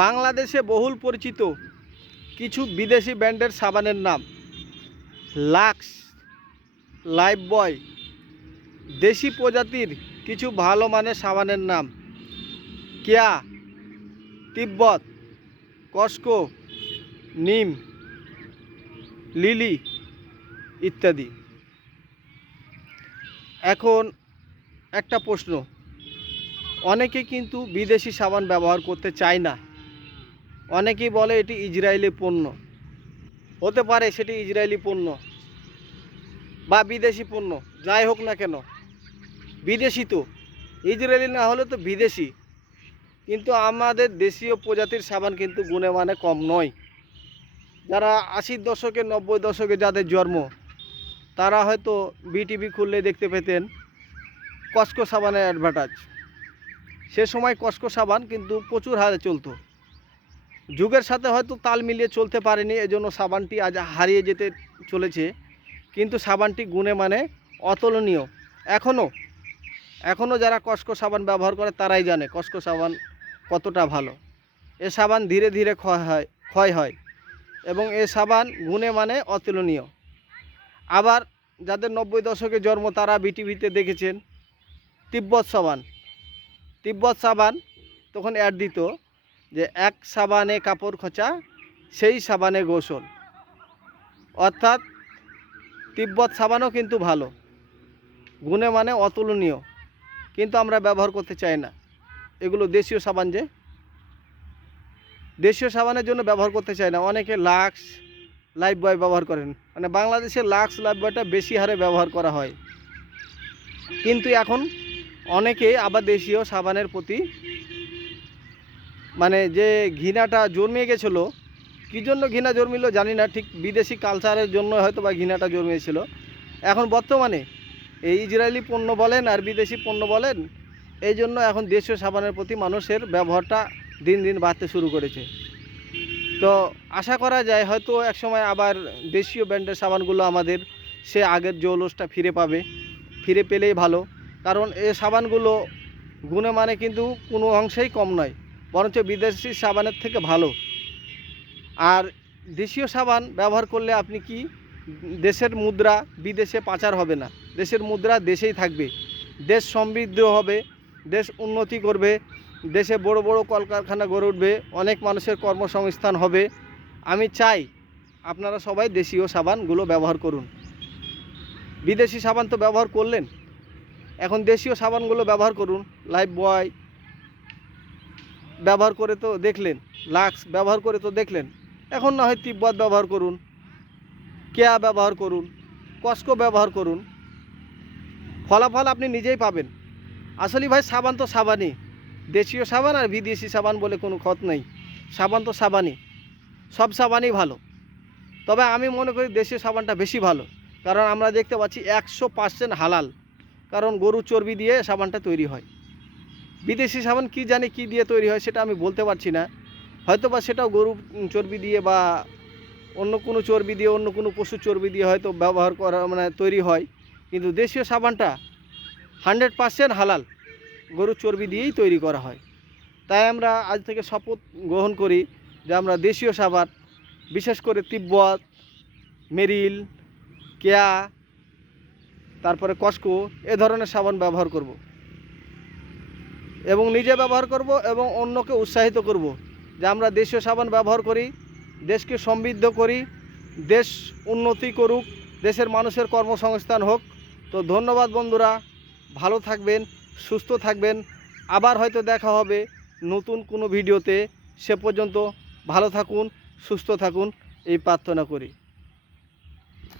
বাংলাদেশে বহুল পরিচিত কিছু বিদেশি ব্র্যান্ডের সাবানের নাম। লাক্স, লাইফ বয়, দেশি প্রজাতির কিছু ভালো মানের সাবানের নাম। কেয়া, তিব্বত, কস্কো, নিম, লিলি ইত্যাদি। এখন একটা প্রশ্ন। অনেকে কিন্তু বিদেশি সাবান ব্যবহার করতে চায় না। অনেকেই বলে এটি ইসরায়েলি পণ্য। হতে পারে সেটি ইসরায়েলি পণ্য বা বিদেশি পণ্য, যাই হোক না কেন। বিদেশি তো। ইসরায়েলি না হলে তো বিদেশি। কিন্তু আমাদের দেশীয় প্রজাতির সাবান কিন্তু গুণে মানে কম নয়। যারা আশির দশকে, নব্বই দশকে যাদের জন্ম, তারা হয়তো বিটিভি খুললে দেখতে পেতেন কস্কো সাবানের অ্যাডভার্টাইজ সে সময় কস্কো সাবান কিন্তু প্রচুর হারে চলতো। যুগের সাথে হয়তো তাল মিলিয়ে চলতে পারেনি, এজন্য সাবানটি আজ হারিয়ে যেতে চলেছে। কিন্তু সাবানটি গুণে মানে অতুলনীয়। এখনও এখনও যারা কস্কো সাবান ব্যবহার করে তারাই জানে কস্কো সাবান কতটা ভালো। এ সাবান ধীরে ধীরে ক্ষয় হয় ক্ষয় হয় এবং এ সাবান গুণে মানে অতুলনীয়। আবার যাদের নব্বই দশকে জন্ম তারা বিটিভিতে দেখেছেন, তিব্বত সাবান। তিব্বত সাবান তখন অ্যাড দিত যে এক সাবানে কাপড় খোঁচা, সেই সাবানে গোসল। অর্থাৎ তিব্বত সাবানও কিন্তু ভালো। গুণে মানে অতুলনীয়। কিন্তু আমরা ব্যবহার করতে চাই না। এগুলো দেশীয় সাবান যে। দেশীয় সাবানের জন্য ব্যবহার করতে চাই না। অনেকে লাক্স লাইফ বয় ব্যবহার করেন। মানে বাংলাদেশে লাক্স লাইফ বয়টা বেশি হারে ব্যবহার করা হয়। কিন্তু এখন অনেকে আবার দেশীয় সাবানের প্রতি মানে যে ঘৃণাটা জন্মিয়ে গেছিল, কী জন্য ঘৃণা জন্মিল জানি না, ঠিক বিদেশি কালচারের জন্য হয়তো বা ঘৃণাটা জন্মিয়েছিল। এখন বর্তমানে এই ইসরায়েলি পণ্য বলেন আর বিদেশি পণ্য বলেন, এই জন্য এখন দেশীয় সাবানের প্রতি মানুষের ব্যবহারটা দিন দিন বাড়তে শুরু করেছে। তো আশা করা যায় হয়তো একসময় আবার দেশীয় ব্র্যান্ডের সাবানগুলো আমাদের সে আগের জৌলসটা ফিরে পাবে, ফিরে পেলেই ভালো। কারণ এ সাবানগুলো গুণে মানে কিন্তু কোনো অংশেই কম নয়। বরঞ্চ বিদেশি সাবানের থেকে ভালো। আর দেশীয় সাবান ব্যবহার করলে আপনি কি দেশের মুদ্রা বিদেশে পাচার হবে না। দেশের মুদ্রা দেশেই থাকবে। দেশ সমৃদ্ধ হবে, দেশ উন্নতি করবে, দেশে বড় বড় কলকারখানা গড়ে উঠবে, অনেক মানুষের কর্মসংস্থান হবে। আমি চাই আপনারা সবাই দেশীয় সাবানগুলো ব্যবহার করুন। বিদেশি সাবান তো ব্যবহার করলেন। এখন দেশীয় সাবানগুলো ব্যবহার করুন লাইফ বয় ব্যবহার করে তো দেখলেন, লাক্স ব্যবহার করে তো দেখলেন। এখন না হয় তিব্বত ব্যবহার করুন, কেয়া ব্যবহার করুন, কস্কো ব্যবহার করুন। ফলাফল আপনি নিজেই পাবেন। আসলে ভাই, সাবান তো সাবানই। দেশীয় সাবান আর বিদেশি সাবান বলে কোনো খত নেই। সাবান তো সাবানই। সব সাবানই ভালো। তবে আমি মনে করি দেশীয় সাবানটা বেশি ভালো। কারণ আমরা দেখতে পাচ্ছি একশো পার্সেন্ট হালাল। কারণ গরু চর্বি দিয়ে সাবানটা তৈরি হয়। বিদেশি সাবান কি জানি কি দিয়ে তৈরি হয় সেটা আমি বলতে পারছি না। হয়তো বা সেটাও গরু চর্বি দিয়ে বা অন্য কোনো চর্বি দিয়ে, অন্য কোনো পশুর চর্বি দিয়ে হয়তো ব্যবহার করা মানে তৈরি হয়। কিন্তু দেশীয় সাবানটা হান্ড্রেড পার্সেন্ট হালাল, গরুর চর্বি দিয়েই তৈরি করা হয়। তাই আমরা আজ থেকে শপথ গ্রহণ করি যে আমরা দেশীয় সাবান, বিশেষ করে তিব্বত, মেরিল, কেয়া, তারপরে কস্কো, এ ধরনের সাবান ব্যবহার করব। এবং নিজে ব্যবহার করব এবং অন্যকে উৎসাহিত করব যে আমরা দেশীয় সাবান ব্যবহার করি, দেশকে সমৃদ্ধ করি, দেশ উন্নতি করুক, দেশের মানুষের কর্মসংস্থান হোক। তো ধন্যবাদ বন্ধুরা, ভালো থাকবেন, সুস্থ থাকবেন। আবার হয়তো দেখা হবে নতুন কোনো ভিডিওতে। সে পর্যন্ত ভালো থাকুন, সুস্থ থাকুন, এই প্রার্থনা করি।